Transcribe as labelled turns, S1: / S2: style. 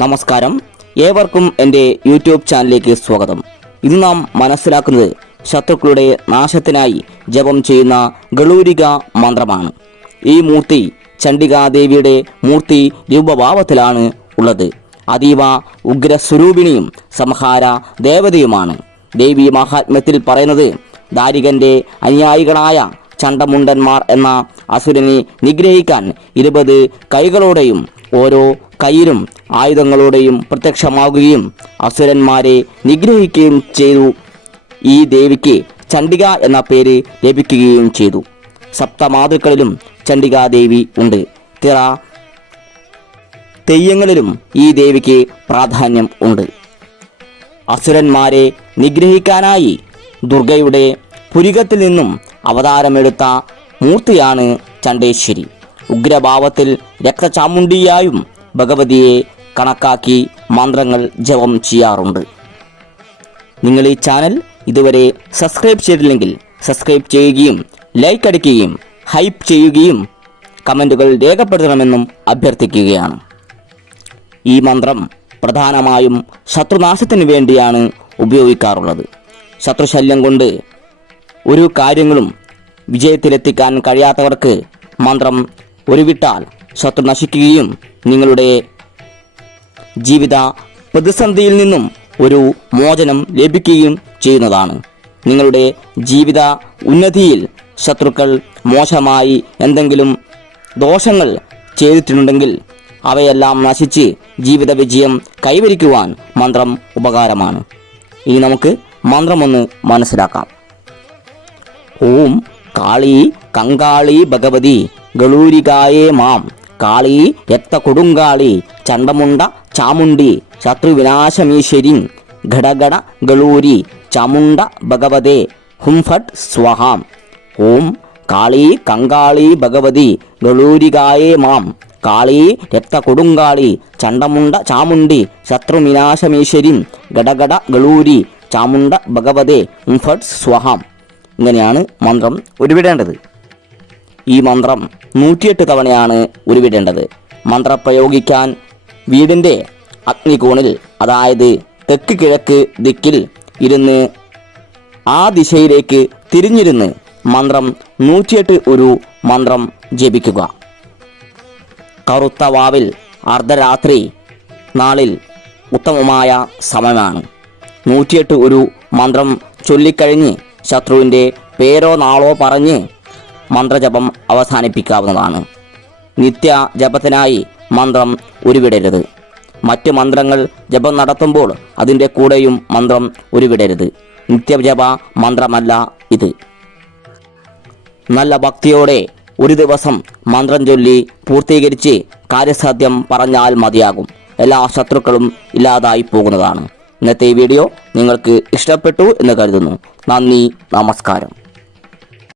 S1: നമസ്കാരം. ഏവർക്കും എന്റെ യൂട്യൂബ് ചാനലിലേക്ക് സ്വാഗതം. ഇന്ന് നാം മനസ്സിലാക്കുന്നത് ശത്രുക്കളുടെ നാശത്തിനായി ജപം ചെയ്യുന്ന ഗളൂരിക മന്ത്രമാണ്. ഈ മൂർത്തി ചണ്ഡികാദേവിയുടെ മൂർത്തി രൂപഭാവത്തിലാണ് ഉള്ളത്. അതീവ ഉഗ്രസ്വരൂപിണിയും സംഹാര ദേവതയുമാണ്. ദേവി മഹാത്മ്യത്തിൽ പറയുന്നത് ദാരികന്റെ അനുയായികളായ ചണ്ടമുണ്ടന്മാർ എന്ന അസുരനെ നിഗ്രഹിക്കാൻ ഇരുപത് കൈകളോടെയും ഓരോ കയ്യിലും ആയുധങ്ങളോടെയും പ്രത്യക്ഷമാകുകയും അസുരന്മാരെ നിഗ്രഹിക്കുകയും ചെയ്തു. ഈ ദേവിക്ക് ചണ്ഡിക എന്ന പേര് ലഭിക്കുകയും ചെയ്തു. സപ്തമാതൃക്കളിലും ചണ്ഡികാദേവി ഉണ്ട്. തിറ തെയ്യങ്ങളിലും ഈ ദേവിക്ക് പ്രാധാന്യം ഉണ്ട്. അസുരന്മാരെ നിഗ്രഹിക്കാനായി ദുർഗയുടെ പുരികത്തിൽ നിന്നും അവതാരമെടുത്ത മൂർത്തിയാണ് ചണ്ടേശ്വരി ഉഗ്രഭാവത്തിൽ രക്തചാമുണ്ടിയായും ഭഗവതിയെ കണക്കാക്കി മന്ത്രങ്ങൾ ജപം ചെയ്യാറുണ്ട്. നിങ്ങൾ ഈ ചാനൽ ഇതുവരെ സബ്സ്ക്രൈബ് ചെയ്തില്ലെങ്കിൽ സബ്സ്ക്രൈബ് ചെയ്യുകയും ലൈക്ക് അടിക്കുകയും ഹൈപ്പ് ചെയ്യുകയും കമന്റുകൾ രേഖപ്പെടുത്തണമെന്നും അഭ്യർത്ഥിക്കുകയാണ്. ഈ മന്ത്രം പ്രധാനമായും ശത്രുനാശത്തിന് വേണ്ടിയാണ് ഉപയോഗിക്കാറുള്ളത്. ശത്രുശല്യം കൊണ്ട് ഒരു കാര്യങ്ങളും വിജയത്തിലെത്തിക്കാൻ കഴിയാത്തവർക്ക് മന്ത്രം ഉരുവിട്ടാൽ ശത്രു നശിക്കുകയും നിങ്ങളുടെ ജീവിത പ്രതിസന്ധിയിൽ നിന്നും ഒരു മോചനം ലഭിക്കുകയും ചെയ്യുന്നതാണ്. നിങ്ങളുടെ ജീവിത ഉന്നതിയിൽ ശത്രുക്കൾ മോശമായി എന്തെങ്കിലും ദോഷങ്ങൾ ചെയ്തിട്ടുണ്ടെങ്കിൽ അവയെല്ലാം നശിച്ച് ജീവിത വിജയം കൈവരിക്കുവാൻ മന്ത്രം ഉപകാരമാണ്. ഇനി നമുക്ക് മന്ത്രമൊന്ന് മനസ്സിലാക്കാം. ഓം കാളി കങ്കാളി ഭഗവതി ഗളൂരികായേ മാം. കാളി രക്ത കൊടുങ്കാളി ചണ്ടമുണ്ട ചാമുണ്ടി ശത്രുവിനാശമീശ്വരി ഘടഘട ഗളൂരി ചമുണ്ട ഭഗവതേ ഹുംഫട്ട് സ്വഹാം. ഓം കാളി കങ്കാളി ഭഗവതി ഗളൂരികായേ മാം. കാളി രക്ത കൊടുങ്കാളി ചണ്ടമുണ്ട ചാമുണ്ടി ശത്രുവിനാശമീശ്വരിൻ. ഘടഘട ഗളൂരി ചാമുണ്ട ഭഗവതേ ഹുംഫട്ട് സ്വഹാം. ഇങ്ങനെയാണ് മന്ത്രം ഉരുവിടേണ്ടത്. ഈ മന്ത്രം നൂറ്റിയെട്ട് തവണയാണ് ഉരുവിടേണ്ടത്. മന്ത്രം പ്രയോഗിക്കാൻ വീടിന്റെ അഗ്നികോണിൽ അതായത് തെക്ക് കിഴക്ക് ദിക്കിൽ ഇരുന്ന് ആ ദിശയിലേക്ക് തിരിഞ്ഞിരുന്ന് മന്ത്രം നൂറ്റിയെട്ട് ഒരു മന്ത്രം ജപിക്കുക. കറുത്ത വാവിൽ അർദ്ധരാത്രി നാളിൽ ഉത്തമമായ സമയമാണ്. നൂറ്റിയെട്ട് ഒരു മന്ത്രം ചൊല്ലിക്കഴിഞ്ഞ് ശത്രുവിന്റെ പേരോ നാളോ പറഞ്ഞ് മന്ത്രജപം അവസാനിപ്പിക്കാവുന്നതാണ്. നിത്യ ജപത്തിനായി മന്ത്രം ഉരുവിടരുത്. മറ്റ് മന്ത്രങ്ങൾ ജപം നടത്തുമ്പോൾ അതിന്റെ കൂടെയും മന്ത്രം ഉരുവിടരുത്. നിത്യജപ മന്ത്രമല്ല ഇത്. നല്ല ഭക്തിയോടെ ഒരു ദിവസം മന്ത്രം ചൊല്ലി പൂർത്തീകരിച്ച് കാര്യസാധ്യം പറഞ്ഞാൽ മതിയാകും. എല്ലാ ശത്രുക്കളും ഇല്ലാതായി പോകുന്നതാണ്. ഇന്നത്തെ ഈ വീഡിയോ നിങ്ങൾക്ക് ഇഷ്ടപ്പെട്ടു എന്ന് കരുതുന്നു. നന്ദി നമസ്കാരം.